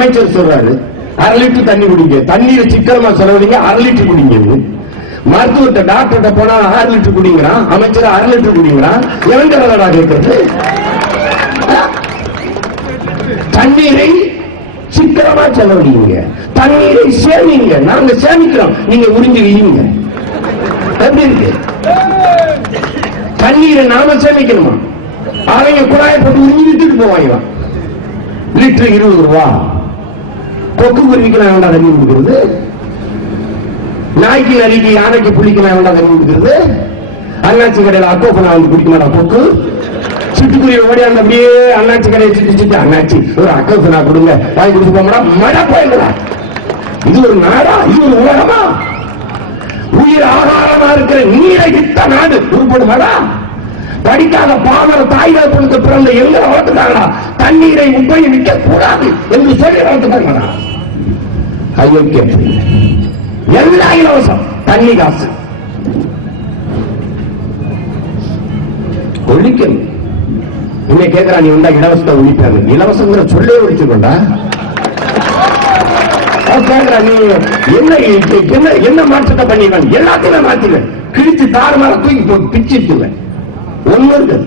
அமைச்சர் சொல்றாரு 1/2 லிட்டர் தண்ணி குடிங்க, தண்ணீரை சிக்கனமா செலவழிங்க, 1/2 லிட்டர் குடிங்க. மருத்துவர்கிட்ட டாக்டர்கிட்ட போனா 1/2 லிட்டர் குடிங்கிறான், அமைச்சர் 1/2 லிட்டர் குடிங்கிறான். எவன் கரடா கேட்கறது? தண்ணீரை சிக்கனமா செலவழிங்க, தண்ணீரை சேமிங்க. நாங்க சேமிக்கிறோம், நீங்க உறிஞ்சி வீங்க. எப்படி இருக்கு? தண்ணீரை நாம சேமிக்கணுமா? அவங்க குழாயை போட்டு உறிஞ்சி விட்டுட்டு போவாங்க. லிட்டர் 20 ரூபா. கொக்கு குருவிக்கலாம் வேண்டாம் தண்ணி கொடுக்கிறது, நாய்க்கு நரிக்கு யானைக்கு புளிக்கலாம் வேண்டாம் தண்ணி கொடுக்கிறது. அண்ணாச்சி கடையில் அக்கோப்பனா வந்து குடிக்க மாட்டா கொக்கு. சிட்டுக்குருவி ஓடியாந்து அப்படியே அண்ணாச்சி கடையை சுட்டு அண்ணாச்சி ஒரு அக்கோப்பனா கொடுங்க, வாங்கி கொடுத்து போக மாட்டா. மழை போயிடா. இது ஒரு நாடா? இது ஒரு உலகமா? உயிர் ஆகாரமா இருக்கிற நீரை விட்ட நாடு உருப்படுமாடா? படிக்காத பாமர தாய்கள் பொழுது பிறந்த எங்களை வளர்த்துட்டாங்களா? தண்ணீரை உபயோகிக்க கூடாது என்று சொல்லி வளர்த்துட்டாங்களா? அயோக்கியம். எல்லாம் இலவசம், தண்ணி காசு ஒழிக்கணும். இன்னைக்கு கேட்கிறா, நீ வந்தா இலவசத்தை ஒழிப்பாங்க. இலவசங்கிற சொல்லே ஒழிச்சுக்கொண்டா? கேட்கிறா, நீ என்ன என்ன மாற்றத்தை பண்ணிடுவாங்க? எல்லாத்தையும் மாத்திடுவேன், கிழிச்சு தாறுமாற தூக்கி போட்டு பிச்சுட்டுவேன். ஒண்ணு இருக்கு.